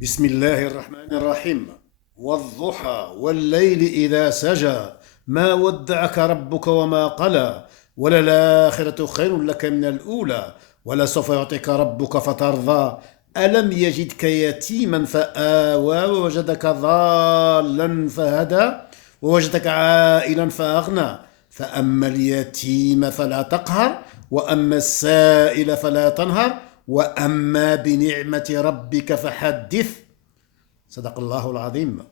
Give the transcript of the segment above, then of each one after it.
بسم الله الرحمن الرحيم والضحى والليل إذا سجى ما ودعك ربك وما قلى وللآخرة خير لك من الأولى ولسوف يعطيك ربك فترضى ألم يجدك يتيما فآوى ووجدك ضالا فهدى ووجدك عائلا فأغنى فأما اليتيم فلا تقهر وأما السائل فلا تنهر وأما بنعمة ربك فحدث صدق الله العظيم.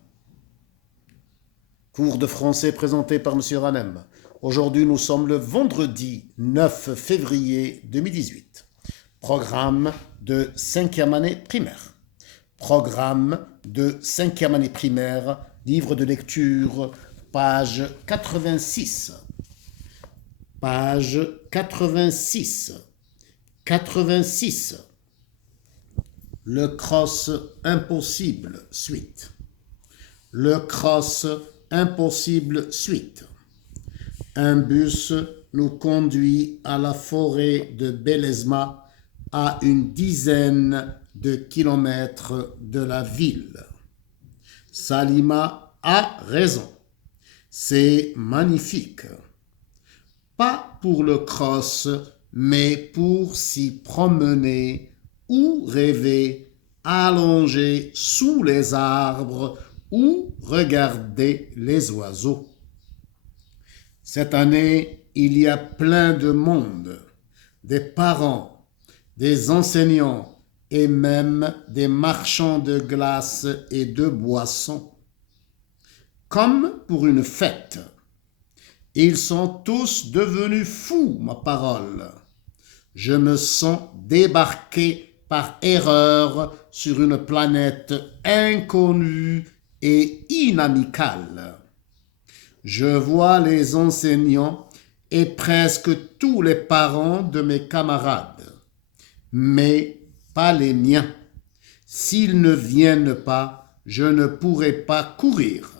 Cours de français présenté par Monsieur Ranem. Aujourd'hui, nous sommes le vendredi 9 février 2018. Programme de 5e année primaire. Programme de 5e année primaire, livre de lecture, page 86. Page 86. 86. Le cross impossible, suite. Le cross impossible, suite. Un bus nous conduit à la forêt de Belezma, à une dizaine de kilomètres de la ville. Salima a raison. C'est magnifique. Pas pour le cross, mais pour s'y promener ou rêver, allongé sous les arbres ou regarder les oiseaux. Cette année, il y a plein de monde, des parents, des enseignants et même des marchands de glace et de boissons. Comme pour une fête. Ils sont tous devenus fous, ma parole. Je me sens débarqué par erreur sur une planète inconnue et inamicale. Je vois les enseignants et presque tous les parents de mes camarades, mais pas les miens. S'ils ne viennent pas, je ne pourrai pas courir.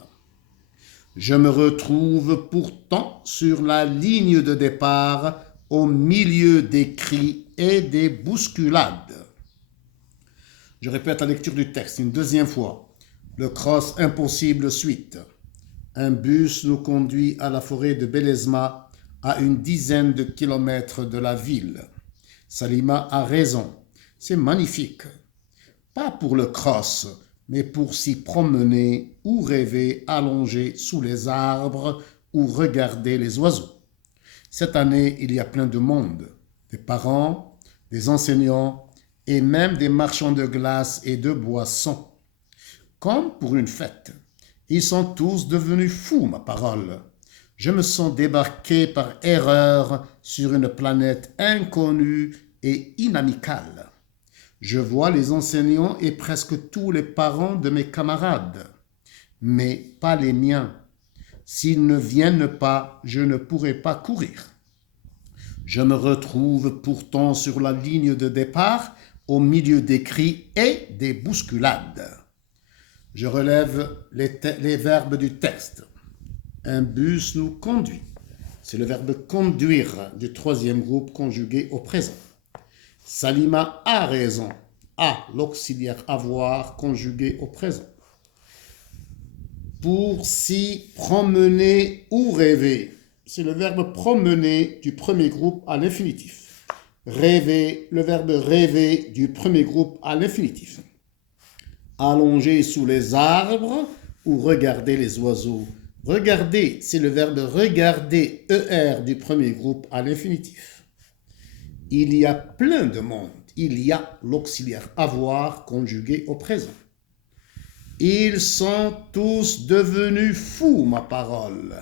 Je me retrouve pourtant sur la ligne de départ au milieu des cris et des bousculades. Je répète la lecture du texte une deuxième fois. Le cross impossible suite. Un bus nous conduit à la forêt de Belezma, à une dizaine de kilomètres de la ville. Salima a raison. C'est magnifique. Pas pour le cross, mais pour s'y promener ou rêver allongé sous les arbres ou regarder les oiseaux. Cette année, il y a plein de monde, des parents, des enseignants et même des marchands de glace et de boissons. Comme pour une fête. Ils sont tous devenus fous, ma parole. Je me sens débarqué par erreur sur une planète inconnue et inamicale. Je vois les enseignants et presque tous les parents de mes camarades, mais pas les miens. S'ils ne viennent pas, je ne pourrai pas courir. Je me retrouve pourtant sur la ligne de départ, au milieu des cris et des bousculades. Je relève les verbes du texte. Un bus nous conduit. C'est le verbe conduire du troisième groupe conjugué au présent. Salima a raison. A, l'auxiliaire avoir conjugué au présent. Pour s'y promener ou rêver. C'est le verbe promener du premier groupe à l'infinitif. Rêver, le verbe rêver du premier groupe à l'infinitif. Allonger sous les arbres ou regarder les oiseaux. Regarder, c'est le verbe regarder, ER du premier groupe à l'infinitif. Il y a plein de monde. Il y a l'auxiliaire avoir conjugué au présent. Ils sont tous devenus fous, ma parole.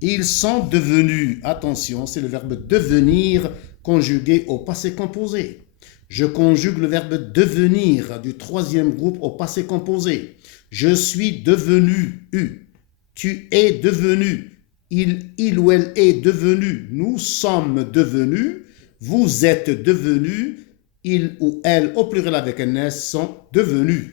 Ils sont devenus, attention, c'est le verbe devenir conjugué au passé composé. Je conjugue le verbe devenir du troisième groupe au passé composé. Je suis devenu, U. Tu es devenu. Il ou elle est devenu. Nous sommes devenus. Vous êtes devenus. Il ou elle, au pluriel avec un S, sont devenus.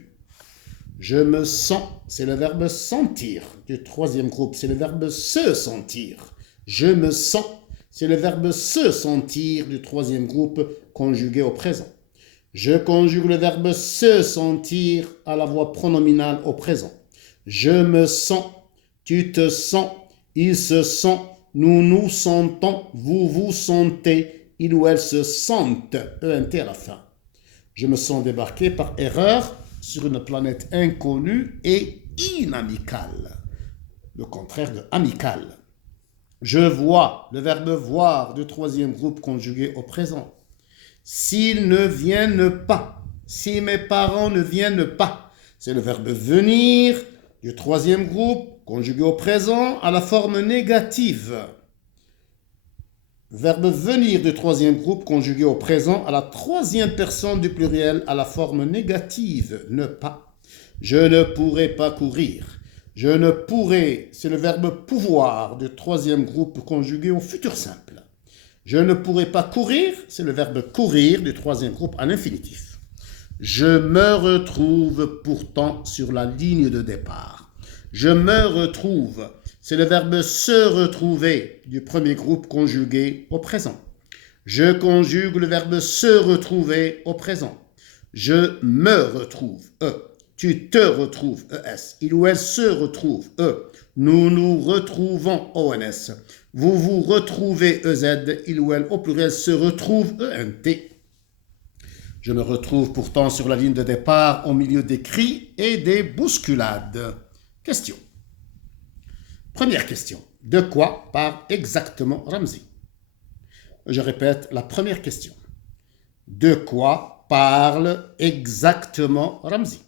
Je me sens, c'est le verbe sentir du troisième groupe. C'est le verbe se sentir. Je me sens. C'est le verbe se sentir du troisième groupe conjugué au présent. Je conjugue le verbe se sentir à la voix pronominale au présent. Je me sens, tu te sens, il se sent, nous nous sentons, vous vous sentez, il ou elle se sentent, ENT à la fin. Je me sens débarqué par erreur sur une planète inconnue et inamicale. Le contraire de amical. Je vois, le verbe voir du troisième groupe conjugué au présent. S'ils ne viennent pas, si mes parents ne viennent pas, c'est le verbe venir du troisième groupe conjugué au présent à la forme négative. Verbe venir du troisième groupe conjugué au présent à la troisième personne du pluriel à la forme négative, ne pas. Je ne pourrai pas courir. Je ne pourrai, c'est le verbe pouvoir du troisième groupe conjugué au futur simple. Je ne pourrai pas courir, c'est le verbe courir du troisième groupe à l'infinitif. Je me retrouve pourtant sur la ligne de départ. Je me retrouve, c'est le verbe se retrouver du premier groupe conjugué au présent. Je conjugue le verbe se retrouver au présent. Je me retrouve, Tu te retrouves, ES. Il ou elle se retrouve, E. Nous nous retrouvons, ONS. Vous vous retrouvez, EZ. Il ou elle, au pluriel, se retrouve, ENT. Je me retrouve pourtant sur la ligne de départ au milieu des cris et des bousculades. Question. Première question. De quoi parle exactement Ramzi? Je répète la première question. De quoi parle exactement Ramzi?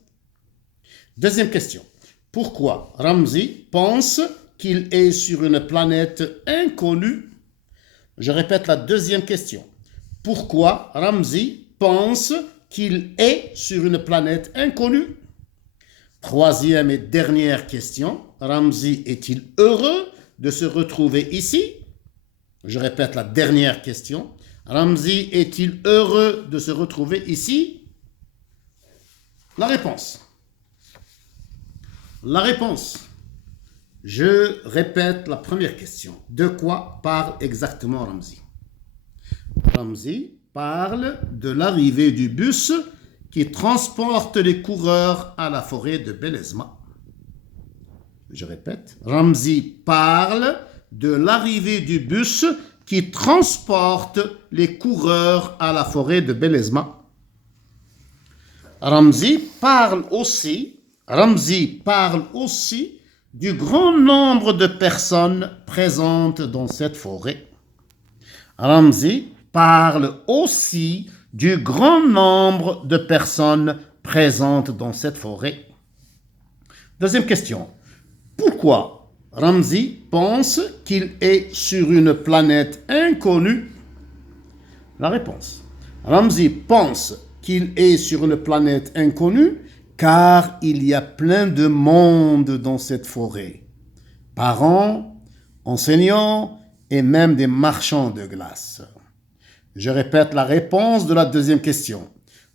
Deuxième question. Pourquoi Ramzi pense qu'il est sur une planète inconnue? Je répète la deuxième question. Pourquoi Ramzi pense qu'il est sur une planète inconnue? Troisième et dernière question. Ramzi est-il heureux de se retrouver ici? Je répète la dernière question. Ramzi est-il heureux de se retrouver ici? La réponse. La réponse. Je répète la première question. De quoi parle exactement Ramzi? Ramzi parle de l'arrivée du bus qui transporte les coureurs à la forêt de Belezma. Je répète. Ramzi parle de l'arrivée du bus qui transporte les coureurs à la forêt de Belezma. Ramzi parle aussi du grand nombre de personnes présentes dans cette forêt. Ramzi parle aussi du grand nombre de personnes présentes dans cette forêt. Deuxième question. Pourquoi Ramzi pense qu'il est sur une planète inconnue? La réponse. Ramzi pense qu'il est sur une planète inconnue car il y a plein de monde dans cette forêt. Parents, enseignants et même des marchands de glace. Je répète la réponse de la deuxième question.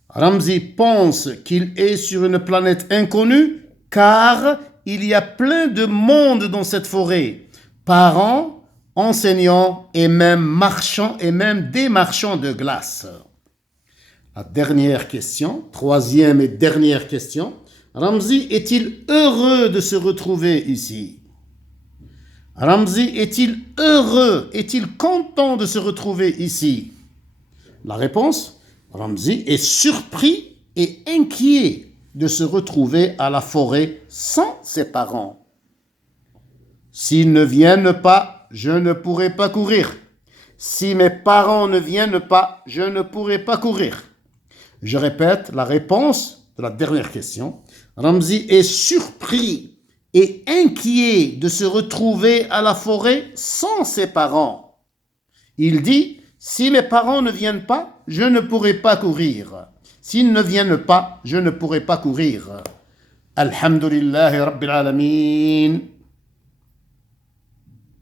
Ramzi pense qu'il est sur une planète inconnue car il y a plein de monde dans cette forêt. Parents, enseignants et même des marchands de glace. La dernière question, troisième et dernière question. Ramzi est-il heureux de se retrouver ici? Ramzi est-il heureux, est-il content de se retrouver ici? La réponse, Ramzi est surpris et inquiet de se retrouver à la forêt sans ses parents. S'ils ne viennent pas, je ne pourrai pas courir. Si mes parents ne viennent pas, je ne pourrai pas courir. Je répète la réponse de la dernière question. Ramzi est surpris et inquiet de se retrouver à la forêt sans ses parents. Il dit, si mes parents ne viennent pas, je ne pourrai pas courir. S'ils ne viennent pas, je ne pourrai pas courir. Alhamdulillahi Rabbil Alamin.